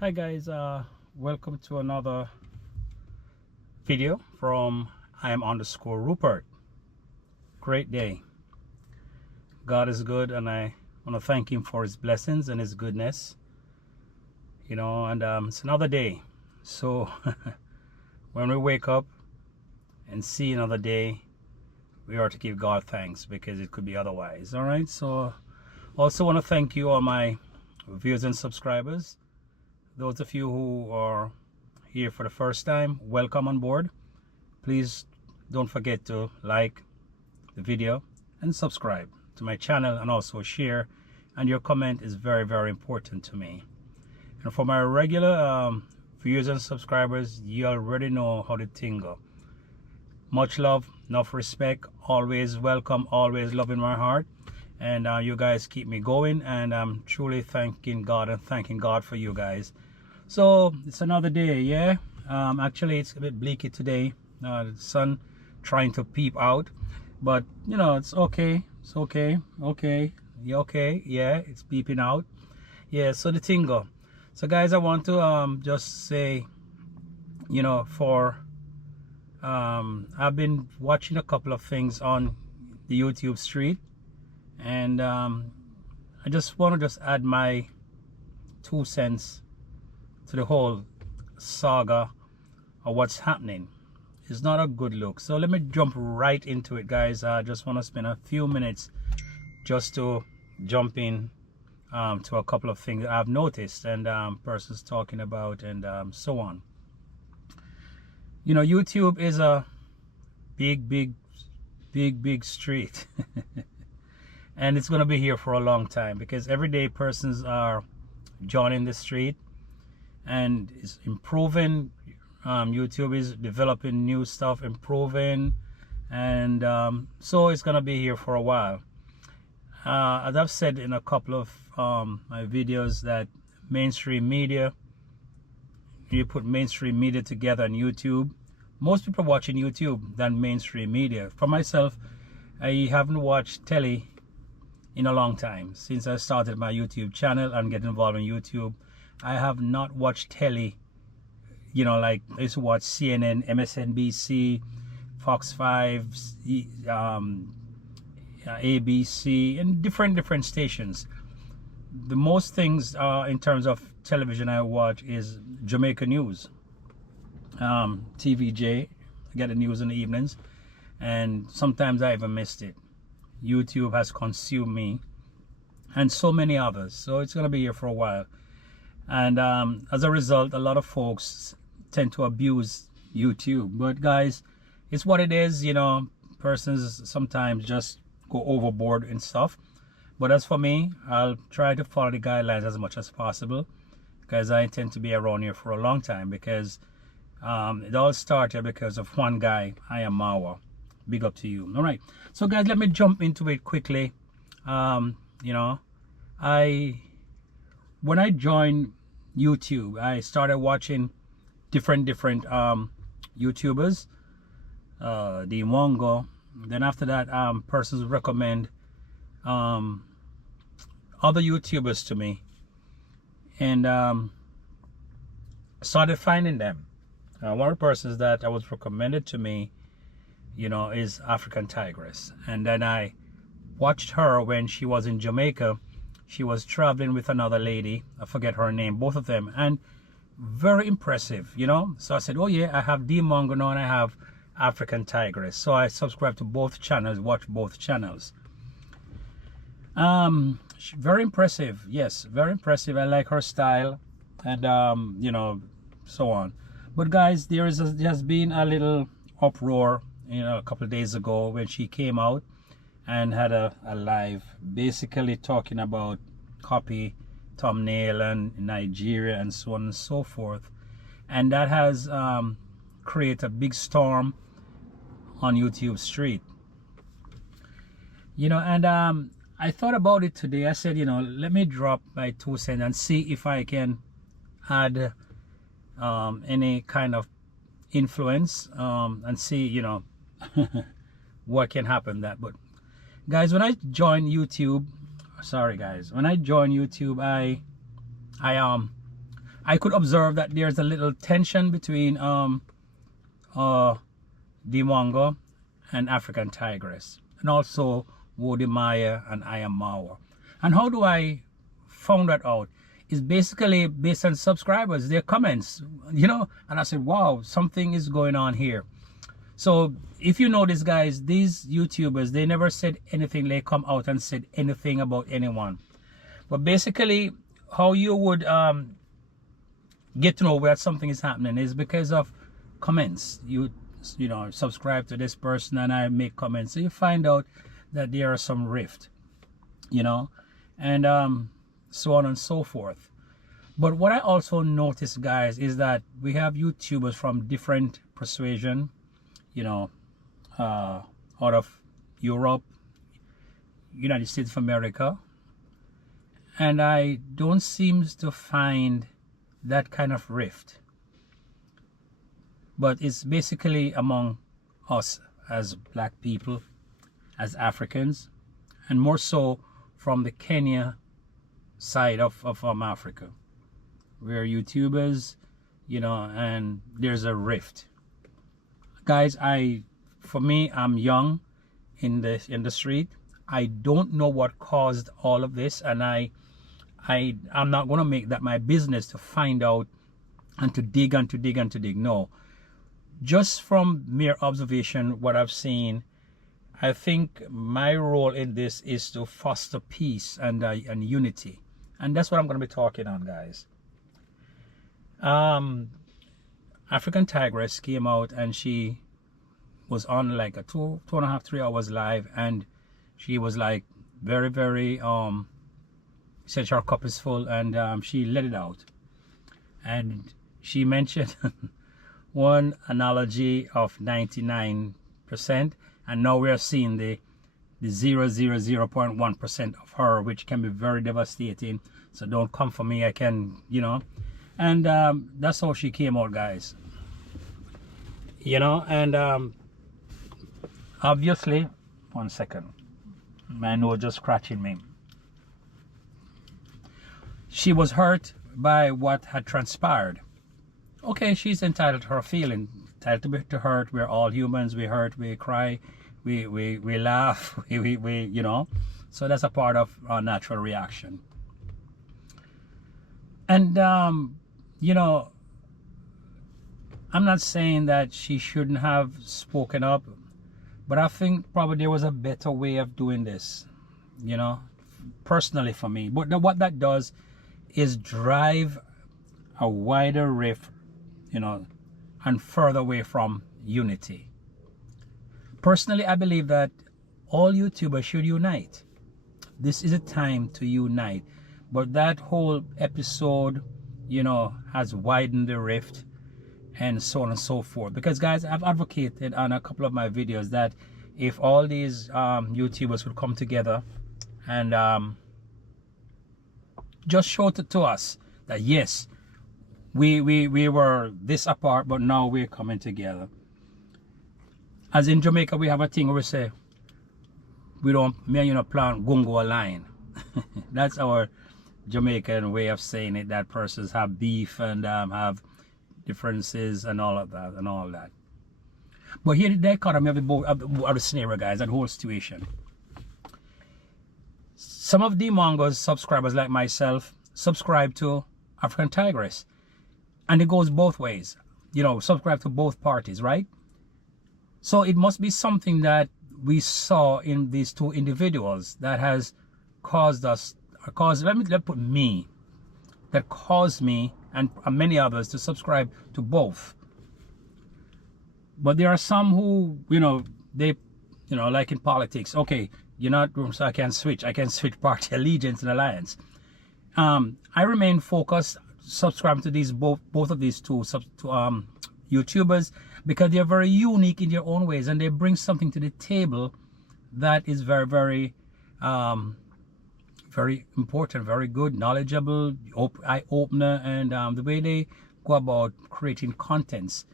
Hi guys, welcome to another video from I am underscore Rupert. Great day. God is good, and I want to thank him for his blessings and his goodness, and it's another day. So when we wake up and see another day, we are to give God thanks, because it could be otherwise. All right, so also want to thank you, all my viewers and subscribers. Those of you who are here for the first time, welcome on board. Please don't forget to like the video and subscribe to my channel, and also share, and your comment is very, very important to me. And for my regular viewers and subscribers, you already know how the thing go. Much love, enough respect, always welcome, always love in my heart. And you guys keep me going, and I'm truly thanking God and thanking God for you guys. So it's another day, yeah. Actually, it's a bit bleaky today. The sun trying to peep out, but it's okay. It's okay. Okay, yeah, okay, yeah. It's peeping out. Yeah. So the thing go. So guys, I want to just say, for I've been watching a couple of things on the YouTube street, and I just want to just add my 2 cents to the whole saga of what's happening. It's not a good look. So let me jump right into it, guys. I just want to spend a few minutes just to jump in to a couple of things that I've noticed, and persons talking about, and so on. YouTube is a big street. And it's going to be here for a long time, because every day persons are joining the street, and it's improving. YouTube is developing new stuff, improving, and so it's gonna be here for a while. As I've said in a couple of my videos, that mainstream media, you put mainstream media together on YouTube, most people watching YouTube than mainstream media. For myself, I haven't watched telly in a long time. Since I started my YouTube channel and get involved in YouTube, I have not watched telly. Like I used to watch CNN, MSNBC, Fox 5, ABC, and different stations. The most things in terms of television I watch is Jamaica News, TVJ. I get the news in the evenings, and sometimes I even missed it. YouTube has consumed me, and so many others. So it's going to be here for a while. And as a result, a lot of folks tend to abuse YouTube. But guys, it's what it is. Persons sometimes just go overboard and stuff. But as for me, I'll try to follow the guidelines as much as possible, because I intend to be around here for a long time. Because it all started because of one guy. I am Mawa. Big up to you. All right. So guys, let me jump into it quickly. When I joined YouTube, I started watching different YouTubers, the Mongo. Then after that, persons recommend other YouTubers to me, and started finding them. One of the persons that I was recommended to me, is African Tigress. And then I watched her when she was in Jamaica. She was traveling with another lady, I forget her name, both of them, and very impressive, So I said, oh yeah, I have D Mongo now, and I have African Tigress. So I subscribed to both channels, watch both channels. Very impressive, yes, very impressive. I like her style, and so on. But guys, there has been a little uproar, a couple of days ago, when she came out and had a live, basically talking about copy thumbnail and Nigeria and so on and so forth. And that has created a big storm on YouTube street. And I thought about it today. I said, let me drop my 2 cents and see if I can add any kind of influence, and see, what can happen. But guys, when I joined YouTube, sorry guys, when I joined YouTube, I I could observe that there's a little tension between D'Mongo and African Tigress, and also Wode Maya and I Am Mawa. And how do I found that out? It's basically based on subscribers, their comments, you know, and I said, wow, something is going on here. So if you notice, guys, these YouTubers, they never said anything, they come out and said anything about anyone. But basically, how you would get to know where something is happening is because of comments. You know, subscribe to this person and I make comments, so you find out that there are some rift, you know, and so on and so forth. But what I also noticed, guys, is that we have YouTubers from different persuasion, you know, out of Europe, United States of America, and I don't seem to find that kind of rift. But it's basically among us as black people, as Africans, and more so from the Kenya side of Africa. We're YouTubers, you know, and there's a rift. Guys, for me, I'm young in the street. I don't know what caused all of this, and I'm not going to make that my business to find out and to dig and to dig and to dig. No. Just from mere observation, what I've seen, I think my role in this is to foster peace and unity. And that's what I'm going to be talking on, guys. African Tigress came out and she was on like a 2.5, 3 hours live, and she was like very, very, said her cup is full, and she let it out. And she mentioned one analogy of 99%, and now we're seeing the 0.1% of her, which can be very devastating. So don't come for me, I can, you know. And that's how she came out, guys, you know. And obviously, 1 second, my nose just scratching me. She was hurt by what had transpired. Okay, she's entitled to her feeling, entitled to hurt. We're all humans. We hurt, we cry, we laugh, we you know. So that's a part of our natural reaction. And you know, I'm not saying that she shouldn't have spoken up, but I think probably there was a better way of doing this, you know, personally for me. But what that does is drive a wider rift, you know, and further away from unity. Personally, I believe that all YouTubers should unite. This is a time to unite. But that whole episode, you know, has widened the rift and so on and so forth. Because, guys, I've advocated on a couple of my videos that if all these YouTubers would come together and just show to us that, yes, we were this apart, but now we're coming together. As in Jamaica, we have a thing where we say, we don't, me and you know, plant gungo line. That's our Jamaican way of saying it, that persons have beef and have differences and all of that and all that. But here the dichotomy of the scenario, guys, that whole situation. Some of D'Mongo's subscribers, like myself, subscribe to African Tigress, and it goes both ways. You know, subscribe to both parties, right? So it must be something that we saw in these two individuals that has caused us, let put me, that caused me and many others to subscribe to both. But there are some who, you know, they, you know, like in politics, okay, you're not, so I can switch party allegiance and alliance. I remain focused, subscribing to these both of these two YouTubers, because they're very unique in their own ways, and they bring something to the table that is very, very very important, very good, knowledgeable, eye-opener, and the way they go about creating contents,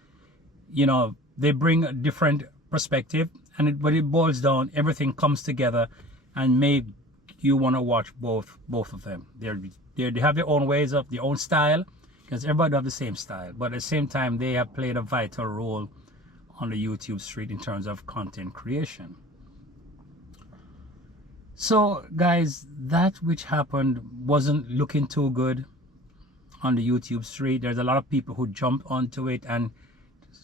you know, they bring a different perspective, and when it boils down, everything comes together and make you want to watch both of them. They have their own ways of their own style, because everybody have the same style, but at the same time they have played a vital role on the YouTube street in terms of content creation. So guys, that which happened wasn't looking too good on the YouTube street. There's a lot of people who jumped onto it and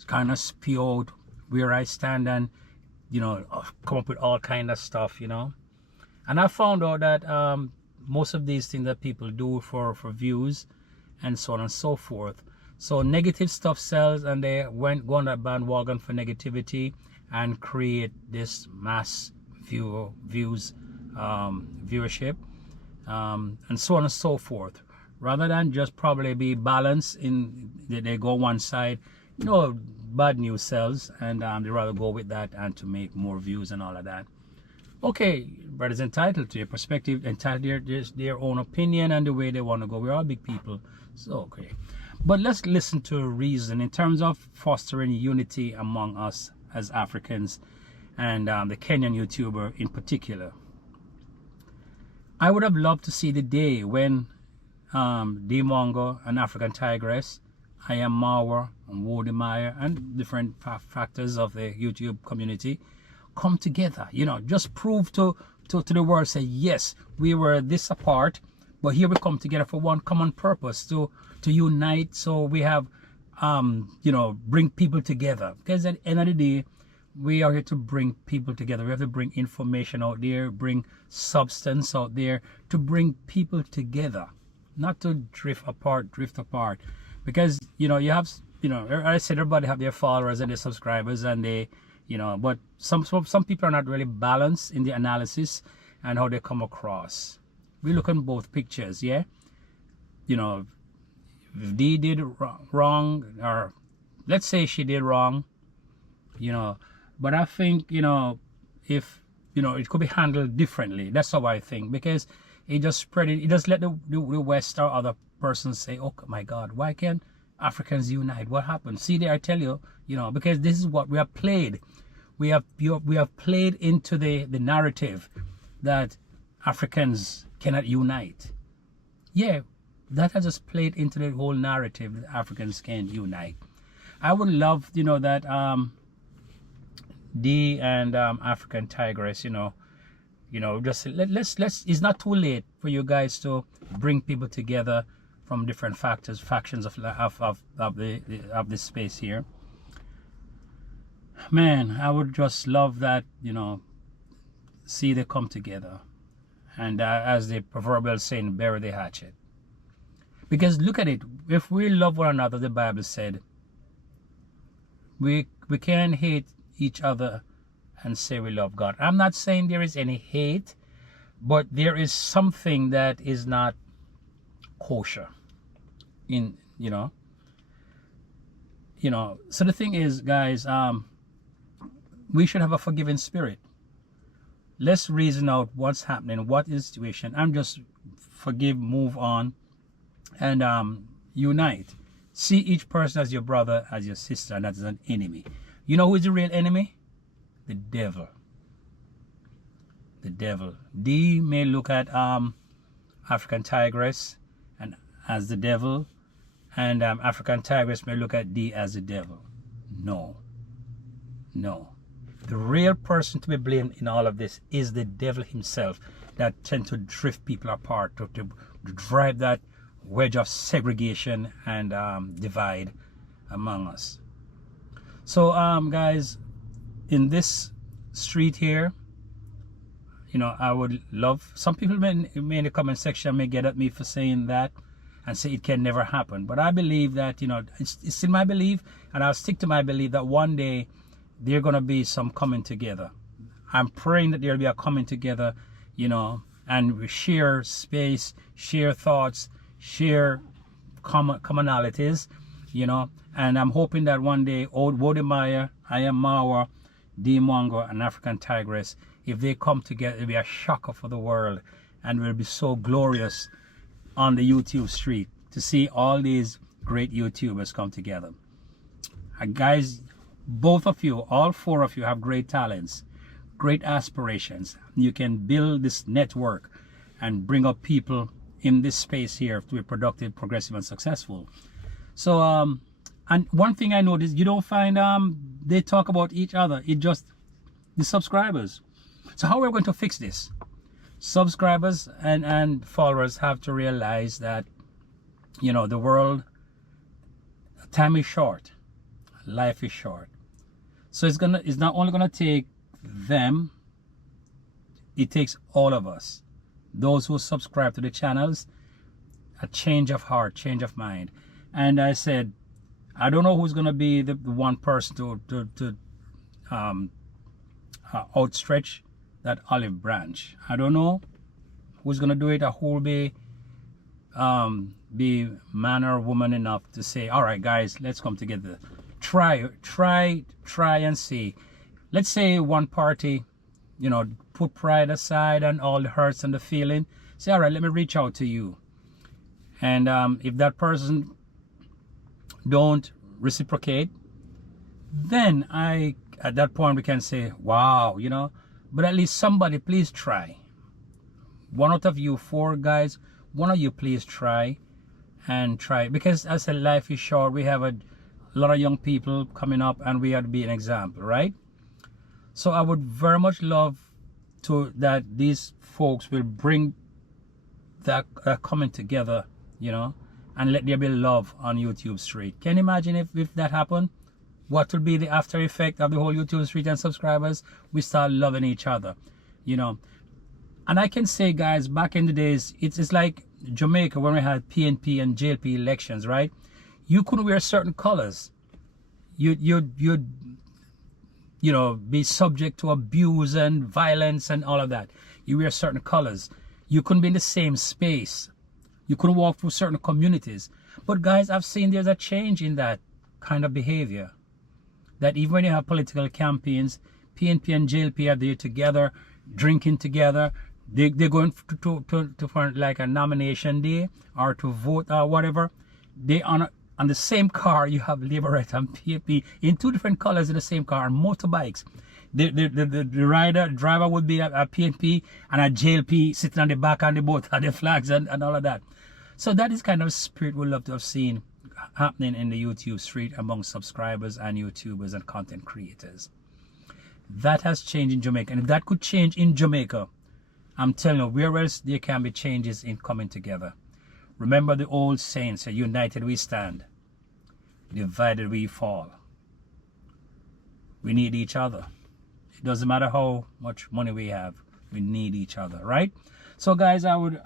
kind of spew out where I stand and, you know, come up with all kind of stuff, you know. And I found out that most of these things that people do for views and so on and so forth. So negative stuff sells, and they go on that bandwagon for negativity and create this mass viewership, and so on and so forth. Rather than just probably be balanced in they go one side, you know, bad news sells, and they rather go with that and to make more views and all of that. Okay, brothers, entitled to your perspective, entitled to their own opinion and the way they want to go. We're all big people, so okay. But let's listen to reason in terms of fostering unity among us as Africans, and the Kenyan YouTuber in particular. I would have loved to see the day when D Mongo and African Tigress, I Am Marwa and Wode Maya, and different factors of the YouTube community come together, you know, just prove to the world, say, yes, we were this apart, but here we come together for one common purpose, to unite. So we have, you know, bring people together, because at the end of the day, we are here to bring people together. We have to bring information out there, bring substance out there, to bring people together, not to drift apart, because, you know, you have, you know, I said everybody have their followers and their subscribers, and they, you know, but some people are not really balanced in the analysis and how they come across. We look on both pictures, yeah. You know, if Dee did wrong, or let's say she did wrong, you know, but I think, you know, if, you know, it could be handled differently. That's how I think, because it just spread it. It just let the West or other persons say, oh my God, why can't Africans unite? What happened? See there, I tell you, you know, because this is what we have played. We have played into the narrative that Africans cannot unite. Yeah, that has just played into the whole narrative that Africans can't unite. I would love, you know, that Dee and African Tigress, you know, just let's. It's not too late for you guys to bring people together from different factions of this space here. Man, I would just love that, you know, see they come together, and as the proverbial saying, bury the hatchet. Because look at it, if we love one another, the Bible said, we can't hate each other and say we love God. I'm not saying there is any hate, but there is something that is not kosher in, you know. So the thing is, guys, we should have a forgiving spirit. Let's reason out what's happening, what is the situation, and just forgive, move on, and unite. See each person as your brother, as your sister, and that is an enemy. You know who is the real enemy? The devil. The devil. Dee may look at African Tigress and as the devil, and African Tigress may look at Dee as the devil. No. The real person to be blamed in all of this is the devil himself, that tends to drift people apart, to drive that wedge of segregation and divide among us. So guys, in this street here, you know, I would love, some people may in the comment section may get at me for saying that and say it can never happen, but I believe that, you know, it's in my belief, and I'll stick to my belief, that one day there gonna be some coming together. I'm praying that there'll be a coming together, you know, and we share space, share thoughts, share commonalities, you know, and I'm hoping that one day old Wode Maya, I Am Marwa, D Mongo, and African Tigress, if they come together, it'll be a shocker for the world, and will be so glorious on the YouTube street to see all these great YouTubers come together. Guys, both of you, all four of you, have great talents, great aspirations. You can build this network and bring up people in this space here to be productive, progressive, and successful. So and one thing I noticed, you don't find they talk about each other. It just the subscribers. So how are we going to fix this? Subscribers and followers have to realize that, you know, the world, time is short, life is short. So it's not only gonna take them, it takes all of us, those who subscribe to the channels, a change of heart, change of mind. And I said, I don't know who's gonna be the one person to outstretch that olive branch. I don't know who's gonna do it, or who will be man or woman enough to say, all right guys, let's come together, try and see. Let's say one party, you know, put pride aside and all the hurts and the feeling, say, all right, let me reach out to you. And if that person don't reciprocate, then at that point we can say, wow, you know, but at least somebody, please try. One out of you 4 guys, one of you please try, because as a life is short, we have a lot of young people coming up, and we have to be an example, right? So I would very much love to that these folks will bring that coming together, you know, and let there be love on YouTube Street. Can you imagine if that happened? What will be the after effect of the whole YouTube Street and subscribers? We start loving each other, you know. And I can say, guys, back in the days, it's like Jamaica when we had PNP and JLP elections, right? You couldn't wear certain colors. You'd you know, be subject to abuse and violence and all of that. You wear certain colors. You couldn't be in the same space. You couldn't walk through certain communities. But guys, I've seen there's a change in that kind of behavior. That even when you have political campaigns, PNP and JLP are there together, drinking together. They're going to for like a nomination day or to vote or whatever. They on the same car, you have Labour Right and PNP in 2 different colors in the same car, on motorbikes. The driver would be a PNP, and a JLP sitting on the back on the boat and the flags and all of that. So that is kind of spirit we'd love to have seen happening in the YouTube Street among subscribers and YouTubers and content creators. That has changed in Jamaica, and if that could change in Jamaica, I'm telling you, where else there can be changes in coming together. Remember the old saying, say, united we stand, divided we fall. We need each other. It doesn't matter how much money we have, we need each other, right? So guys, I would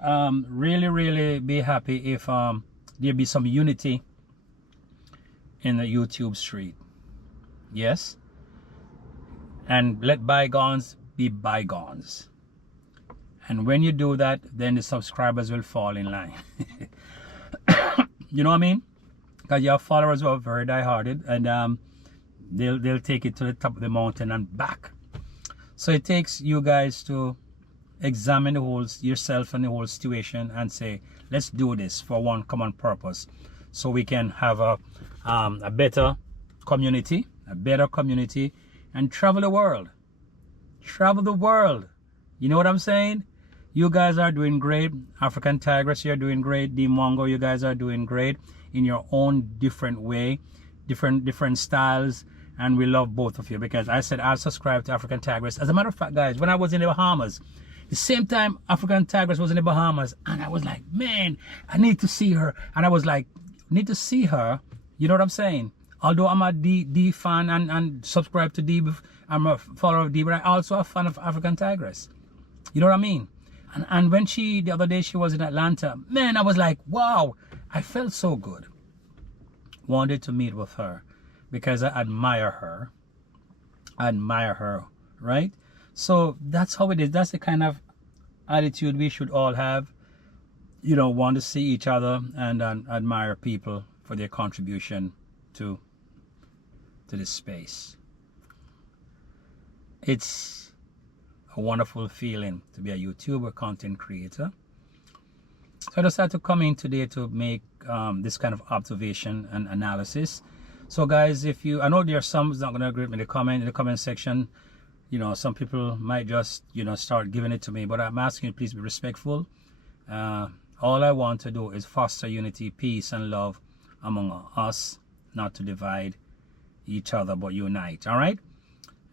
really be happy if there be some unity in the YouTube Street. Yes? And let bygones be bygones. And when you do that, then the subscribers will fall in line. You know what I mean? Because your followers who are very die-hearted, and they'll take it to the top of the mountain and back. So it takes you guys to examine the whole yourself and the whole situation and say, let's do this for one common purpose, so we can have a better community, and travel the world. Travel the world. You know what I'm saying? You guys are doing great. African Tigress, you're doing great. Mongo, you guys are doing great in your own different way, different styles, and we love both of you, because I said I'll subscribe to African Tigress. As a matter of fact, guys, when I was in the Bahamas, the same time African Tigress was in the Bahamas, and I was like, man, I need to see her. And I was like, need to see her. You know what I'm saying? Although I'm a D fan and subscribe to D, I'm a follower of D, but I'm also a fan of African Tigress. You know what I mean? And when the other day she was in Atlanta, man, I was like, wow, I felt so good. Wanted to meet with her because I admire her. Right? So that's how it is. That's the kind of attitude we should all have. You know, want to see each other and admire people for their contribution to this space. It's a wonderful feeling to be a YouTuber content creator. So I decided to come in today to make this kind of observation and analysis. So guys, I know there are some who's not going to agree with me in the comment section. You know, some people might just, you know, start giving it to me, but I'm asking you, please be respectful. All I want to do is foster unity, peace, and love among us, not to divide each other but unite. All right,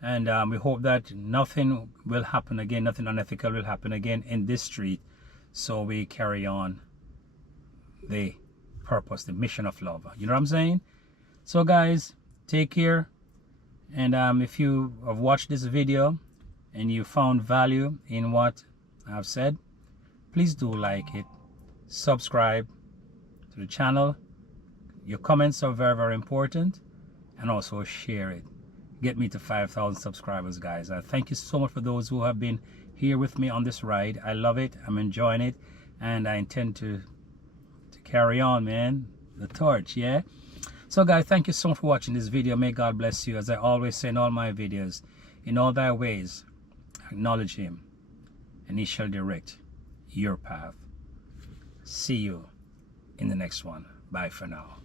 and we hope that nothing will happen again, nothing unethical will happen again in this street, so we carry on the purpose, the mission of love. You know what I'm saying? So guys, take care, and if you have watched this video and you found value in what I've said, please do like it, subscribe to the channel. Your comments are very, very important, and also share it. Get me to 5,000 subscribers, guys. Thank you so much for those who have been here with me on this ride. I love it, I'm enjoying it, and I intend to carry on, man, the torch. Yeah, so guys, thank you so much for watching this video. May God bless you. As I always say in all my videos, in all thy ways acknowledge him, and he shall direct your path. See you in the next one. Bye for now.